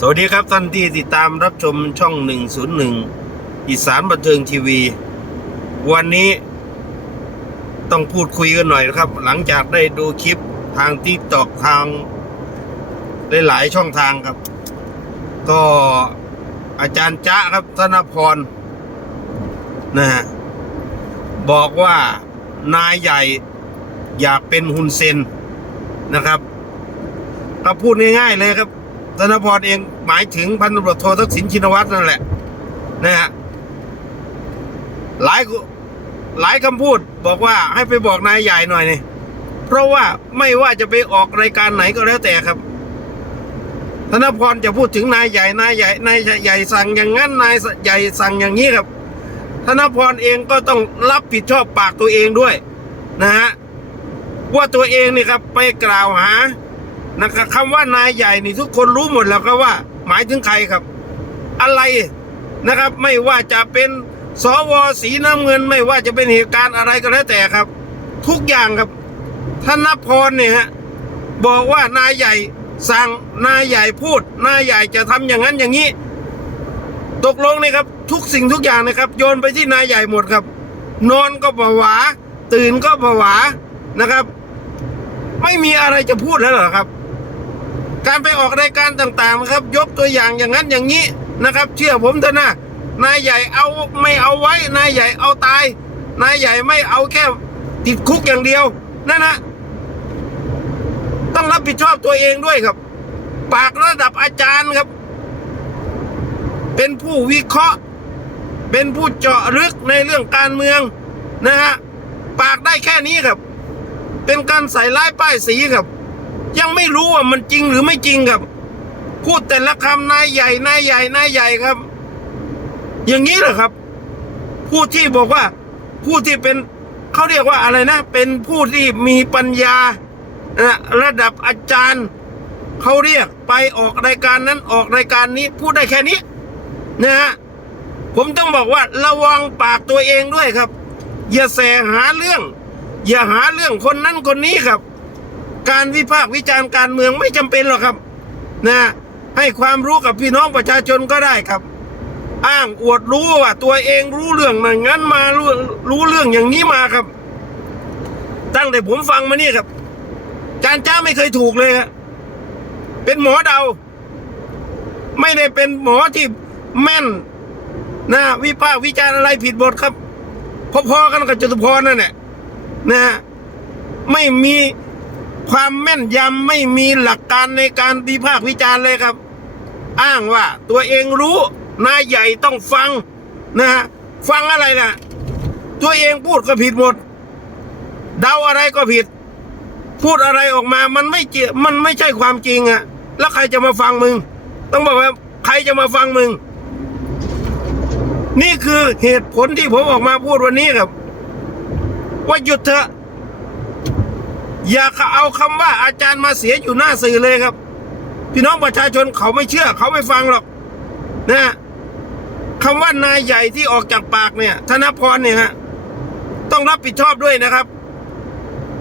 สวัสดีครับท่านที่ติดตามรับชมช่อง 101 อีสานบันเทิงทีวี วันนี้ต้องพูดคุยกันหน่อยนะครับ หลังจากได้ดูคลิปทางทิกตอกทางหลายๆช่องทางครับ ก็อาจารย์จ๊ะครับธนพรนะฮะบอกว่านายใหญ่อยากเป็นฮุนเซนนะครับถ้าพูดง่ายๆเลยครับ ธนพรเองหมายถึงพันตำรวจโททักษิณชินวัตรนั่นแหละนะฮะหลายหลายคำพูดบอกว่าให้ไปบอกนายใหญ่หน่อยนี่เพราะว่าไม่ว่าจะไปออกรายการไหนก็แล้วแต่ครับธนพรจะพูดถึงนายใหญ่นายใหญ่นายใหญ่สั่งอย่างนั้นนายใหญ่สั่งอย่างนี้ครับธนพรเองก็ต้องรับผิดชอบปากตัวเองด้วยนะฮะว่าตัวเองนี่ครับไปกล่าวหา นะครับคำว่านายใหญ่นี่ทุกคนรู้หมดแล้วครับว่า หมายถึงใครครับ อะไรนะครับ ไม่ว่าจะเป็นสวสีน้ำเงิน ไม่ว่าจะเป็นเหตุการณ์อะไรก็แล้วแต่ครับ ทุกอย่างครับท่านนพรเนี่ยฮะบอกว่านายใหญ่สั่งนายใหญ่พูด นายใหญ่จะทำอย่างนั้นอย่างนี้ ตกลงนี่ครับ ทุกสิ่งทุกอย่างนะครับ โยนไปที่นายใหญ่หมดครับ นอนก็ผวา ตื่นก็ผวานะครับ ไม่มีอะไรจะพูดแล้วเหรอครับ การไปออกรายการต่างๆครับ ยกตัวอย่างอย่างนั้นอย่างนี้นะครับ เชื่อผมเถอะนะนายใหญ่เอาไม่เอาไว้ นายใหญ่เอาตาย นายใหญ่ไม่เอาแค่ติดคุกอย่างเดียวนั่นนะต้องรับผิดชอบตัวเองด้วยครับ ปากระดับอาจารย์ครับ เป็นผู้วิเคราะห์ เป็นผู้เจาะลึกในเรื่องการเมืองนะฮะปากได้แค่นี้ครับ เป็นการใส่ร้ายป้ายสีครับ ยังไม่รู้ว่ามันจริงหรือไม่จริงครับ พูดแต่ละคำนายใหญ่นายใหญ่นายใหญ่ครับ อย่างนี้เหรอครับ ผู้ที่บอกว่า ผู้ที่เป็นเขาเรียกว่าอะไรนะ เป็นผู้ที่มีปัญญาระดับอาจารย์เขาเรียกไปออกรายการนั้นออกรายการนี้พูดได้แค่นี้นะฮะผมต้องบอกว่าระวังปากตัวเองด้วยครับ อย่าแสหาเรื่อง อย่าหาเรื่องคนนั้นคนนี้ครับ การวิพากษ์วิจารณ์การเมืองไม่จำเป็นหรอกครับนะให้ความรู้กับพี่น้องประชาชนก็ได้ครับ อ้างอวดรู้ว่าตัวเองรู้เรื่องอย่างนั้นมารู้รู้เรื่องอย่างนี้มาครับ ตั้งแต่ผมฟังมานี่ครับจานจ้าไม่เคยถูกเลยครับเป็นหมอเดา ไม่ได้เป็นหมอที่แม่นนะวิพากษ์วิจารณ์อะไรผิดบทครับพอๆกันกับจตุพรนั่นแหละนะไม่มี ความแม่นยำไม่มีหลักการในการวิพากษ์วิจารณ์เลยครับ อ้างว่าตัวเองรู้นายใหญ่ต้องฟังนะฮะฟังอะไรนะตัวเองพูดก็ผิดหมด เดาอะไรก็ผิด พูดอะไรออกมามันไม่เจมันไม่ใช่ความจริงอะแล้วใครจะมาฟังมึง ต้องบอกว่าใครจะมาฟังมึง นี่คือเหตุผลที่ผมออกมาพูดวันนี้ครับ ว่าหยุดเถอะ อย่าเอาคำว่าอาจารย์มาเสียอยู่หน้าสื่อเลยครับ พี่น้องประชาชนเขาไม่เชื่อ เขาไม่ฟังหรอกนะคำว่านายใหญ่ที่ออกจากปากเนี่ย ธนพรเนี่ยฮะต้องรับผิดชอบด้วยนะครับ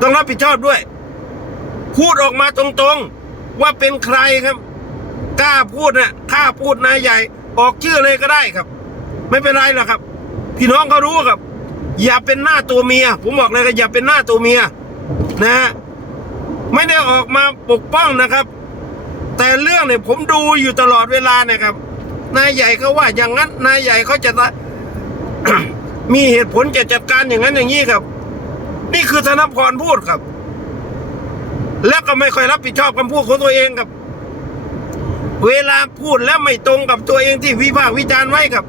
ต้องรับผิดชอบด้วย พูดออกมาตรงๆว่าเป็นใครครับกล้าพูดนะกล้าพูดนายใหญ่ออกชื่อเลยก็ได้ครับ ไม่เป็นไรหรอกครับ พี่น้องเขารู้ครับ อย่าเป็นหน้าตัวเมีย ผมบอกเลยก็อย่าเป็นหน้าตัวเมีย นะฮะไม่ได้ออกมาปกป้องนะครับ แต่เรื่องเนี่ยผมดูอยู่ตลอดเวลาเนี่ยครับ นายใหญ่เขาว่าอย่างนั้น นายใหญ่เขาจะมีเหตุผลจะจัดการอย่างนั้นอย่างนี้ครับ นี่คือธนพรพูดครับ แล้วก็ไม่ค่อยรับผิดชอบคำพูดของตัวเองครับ เวลาพูดแล้วไม่ตรงกับตัวเองที่วิพากษ์วิจารณ์ไว้ครับ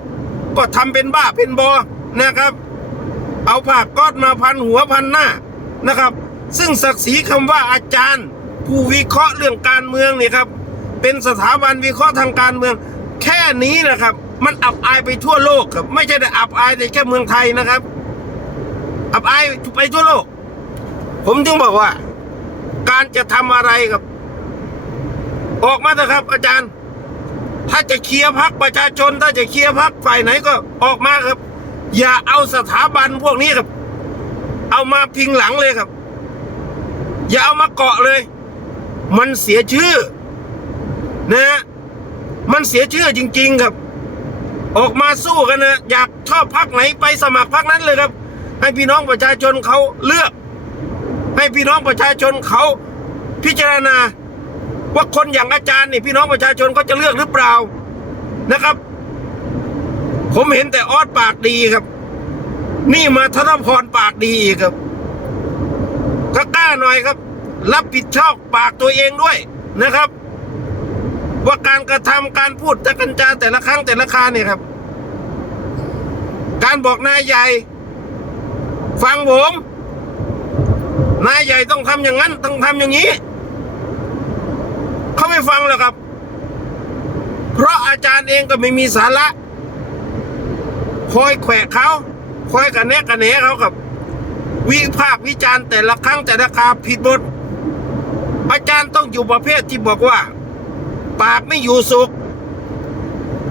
ก็ทำเป็นบ้าเป็นบอนะครับ เอาผ้าก๊อตมาพันหัวพันหน้านะครับ ซึ่งศักดิ์ศรีคำว่าอาจารย์ ผู้วิเคราะห์เรื่องการเมืองเนี่ยครับ เป็นสถาบันวิเคราะห์ทางการเมือง แค่นี้นะครับ มันอับอายไปทั่วโลกครับ ไม่ใช่แต่อับอายแต่แค่เมืองไทยนะครับ อับอายไปทั่วโลก ผมจึงบอกว่า การจะทำอะไรครับ ออกมาเถอะครับ อาจารย์ ถ้าจะเคลียร์พักประชาชน ถ้าจะเคลียร์พักฝ่ายไหนก็ออกมาครับ อย่าเอาสถาบันพวกนี้ครับ เอามาพิงหลังเลยครับ อย่าเอามาเกาะเลย มันเสียชื่อ นะฮะมันเสียชื่อจริง ๆ ครับ ออกมาสู้กันนะอยากชอบพักไหนไปสมัครพักนั้นเลยครับ ให้พี่น้องประชาชนเขาเลือก ให้พี่น้องประชาชนเขาพิจารณา ว่าคนอย่างอาจารย์นี่พี่น้องประชาชนเขาจะเลือกหรือเปล่านะครับ ผมเห็นแต่ออดปากดีครับ นี่มาธนพรปากดีอีกครับ ก็กล้าหน่อยครับ รับผิดชอบปากตัวเองด้วยนะครับ ว่าการกระทำการพูดจะกันจาแต่ละครั้งแต่ละคาเนี่ยครับ การบอกนายใหญ่ ฟังผมนายใหญ่ต้องทำอย่างนั้นต้องทำอย่างนี้เขาไม่ฟังหรอกครับ เพราะอาจารย์เองก็ไม่มีสาระ คอยแขวะเขาคอยกันแนะกันแหนเขาครับ วิพากษ์วิจารณ์แต่ละครั้งแต่ละคราผิดหมดอาจารย์ต้องอยู่ประเภทที่บอกว่า ปากไม่อยู่สุข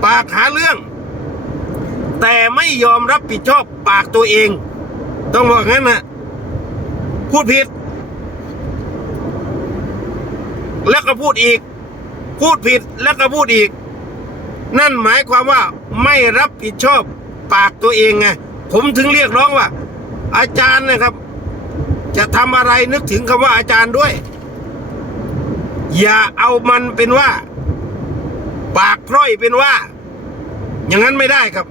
ปากหาเรื่อง แต่ไม่ยอมรับผิดชอบปากตัวเอง ต้องบอกงั้นนะพูดผิด แล้วก็พูดอีก พูดผิดแล้วก็พูดอีก นั่นหมายความว่าไม่รับผิดชอบปากตัวเองไงผมถึงเรียกร้องว่า อาจารย์นะครับ จะทำอะไรนึกถึงคำว่าอาจารย์ด้วย อย่าเอามันเป็นว่า ปากพร่อยเป็นว่า อย่างนั้นไม่ได้ครับ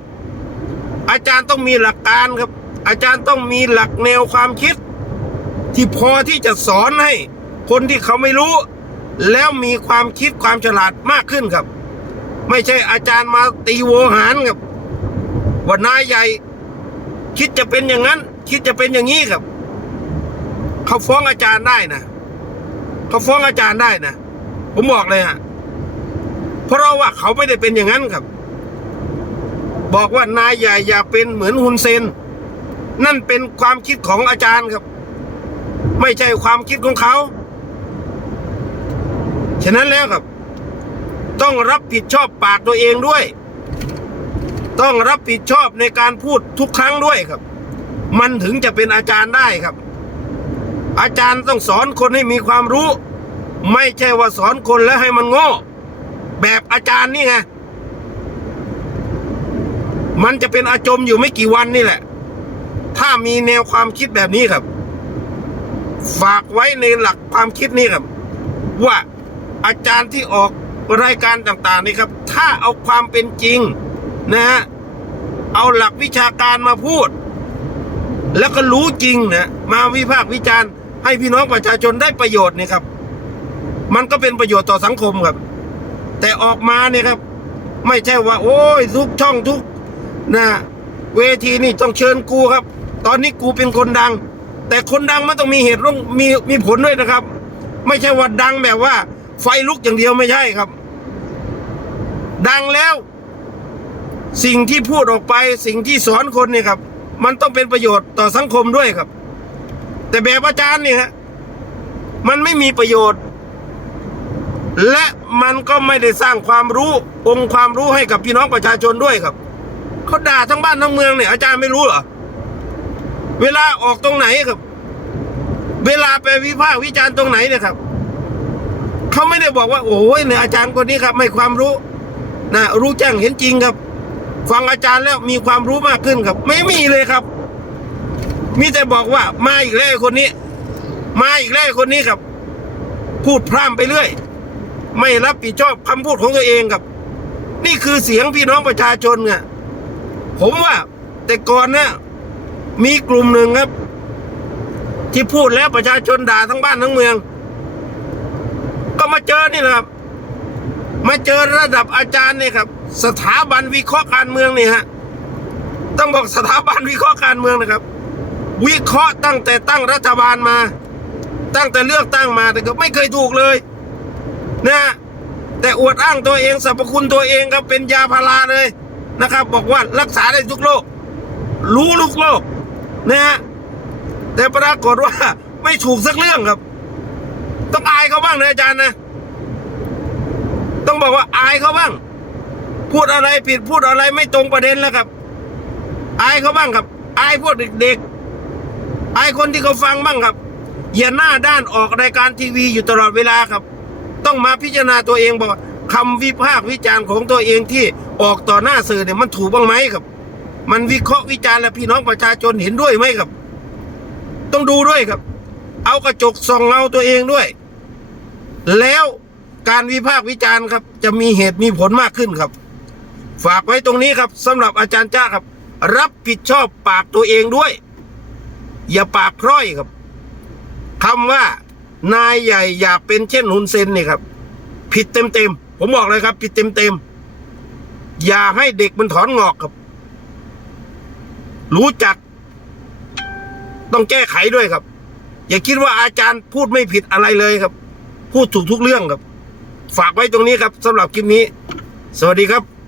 อาจารย์ต้องมีหลักการครับ อาจารย์ต้องมีหลักแนวความคิด ที่พอที่จะสอนให้คนที่เขาไม่รู้ แล้วมีความคิดความฉลาดมากขึ้นครับ ไม่ใช่อาจารย์มาตีโวหารครับว่านายใหญ่คิดจะเป็นอย่างนั้น คิดจะเป็นอย่างนี้ครับ เขาฟ้องอาจารย์ได้นะเขาฟ้องอาจารย์ได้นะผมบอกเลยฮะเพราะว่าเขาไม่ได้เป็นอย่างนั้นครับ บอกว่านายใหญ่อย่าเป็นเหมือนฮุนเซน นั่นเป็นความคิดของอาจารย์ครับ ไม่ใช่ความคิดของเขาฉะนั้นแล้วครับ ต้องรับผิดชอบปากตัวเองด้วย ต้องรับผิดชอบในการพูดทุกครั้งด้วยครับ มันถึงจะเป็นอาจารย์ได้ครับ อาจารย์ต้องสอนคนให้มีความรู้ ไม่ใช่ว่าสอนคนแล้วให้มันโง่ แบบอาจารย์นี่ไงมันจะเป็นอาจมอยู่ไม่กี่วันนี่แหละ ถ้ามีแนวความคิดแบบนี้ครับ ฝากไว้ในหลักความคิดนี้ครับ ว่าอาจารย์ที่ออกรายการต่างๆนี่ครับ ถ้าเอาความเป็นจริงนะฮะเอาหลักวิชาการมาพูด แล้วก็รู้จริงนะมาวิพากษ์วิจารณ์ให้พี่น้องประชาชนได้ประโยชน์เนี่ยครับ มันก็เป็นประโยชน์ต่อสังคมครับ แต่ออกมาเนี่ยครับ ไม่ใช่ว่า โอ้ยทุกช่องทุกนะเวทีนี่ต้องเชิญกูครับ ตอนนี้กูเป็นคนดัง แต่คนดังมันต้องมีเหตุต้องมีมีผลด้วยนะครับ ไม่ใช่ว่าดังแบบว่า ไฟลุกอย่างเดียวไม่ใช่ครับ ดังแล้ว สิ่งที่พูดออกไปสิ่งที่สอนคนเนี่ยครับ มันต้องเป็นประโยชน์ต่อสังคมด้วยครับ แต่แบบอาจารย์เนี่ยฮะมันไม่มีประโยชน์ และมันก็ไม่ได้สร้างความรู้องค์ความรู้ให้กับพี่น้องประชาชนด้วยครับเขาด่าทั้งบ้านทั้งเมืองเนี่ยอาจารย์ไม่รู้เหรอเวลาออกตรงไหนครับ เวลาไปวิพากษ์วิจารณ์ตรงไหนเนี่ยครับเขาไม่ได้บอกว่า โอ้ยเนี่ยอาจารย์คนนี้ครับ ไม่ความรู้นะรู้แจ้งเห็นจริงครับ ฟังอาจารย์แล้วมีความรู้มากขึ้นครับ ไม่มีเลยครับ มีแต่บอกว่ามาอีกแล้วคนนี้ มาอีกแล้วคนนี้ครับ พูดพร่ำไปเรื่อย ไม่รับผิดชอบคำพูดของตัวเองครับ นี่คือเสียงพี่น้องประชาชนไงผมว่าแต่ก่อนเนี่ยมีกลุ่มหนึ่งครับ ที่พูดแล้วประชาชนด่าทั้งบ้านทั้งเมือง ก็มาเจอนี่แหละครับ มาเจอระดับอาจารย์เนี่ยครับ สถาบันวิเคราะห์การเมืองเนี่ยฮะต้องบอกสถาบันวิเคราะห์การเมืองนะครับ วิเคราะห์ตั้งแต่ตั้งรัฐบาลมา ตั้งแต่เลือกตั้งมาแต่ก็ไม่เคยถูกเลยนะฮะแต่อวดอ้างตัวเองสรรพคุณตัวเองครับเป็นยาพาราเลยนะครับ บอกว่ารักษาได้ทุกโรครู้ทุกโรคนะฮะแต่ปรากฏว่าไม่ถูกสักเรื่องครับ ต้องอายเขาบ้างนะอาจารย์นะ ต้องบอกว่าอายเขาบ้าง พูดอะไรผิดพูดอะไรไม่ตรงประเด็นแล้วครับ อายเขาบ้างครับ อายพวกเด็กๆ อายคนที่เขาฟังบ้างครับอย่าหน้าด้านออกรายการทีวีอยู่ตลอดเวลาครับ ต้องมาพิจารณาตัวเองบอกว่าคำวิพากษ์วิจารณ์ของตัวเองที่ออกต่อหน้าสื่อเนี่ยมันถูกบ้างไหมครับ มันวิเคราะห์วิจารณ์และพี่น้องประชาชนเห็นด้วยไหมครับ ต้องดูด้วยครับ เอากระจกส่องเงาตัวเองด้วย แล้วการวิพากษ์วิจารณ์ครับ จะมีเหตุมีผลมากขึ้นครับ ฝากไว้ตรงนี้ครับสำหรับอาจารย์จ้าครับ รับผิดชอบปากตัวเองด้วย อย่าปากพร่อยครับคำว่านายใหญ่อย่าเป็นเช่นหุนเซนนี่ครับ ผิดเต็มๆผมบอกเลยครับ ผิดเต็มๆอย่าให้เด็กมันถอนงอกครับ รู้จัก ต้องแก้ไขด้วยครับ อย่าคิดว่าอาจารย์พูดไม่ผิดอะไรเลยครับ พูดถูกทุกเรื่องครับ ฝากไว้ตรงนี้ครับสำหรับคลิปนี้ สวัสดีครับ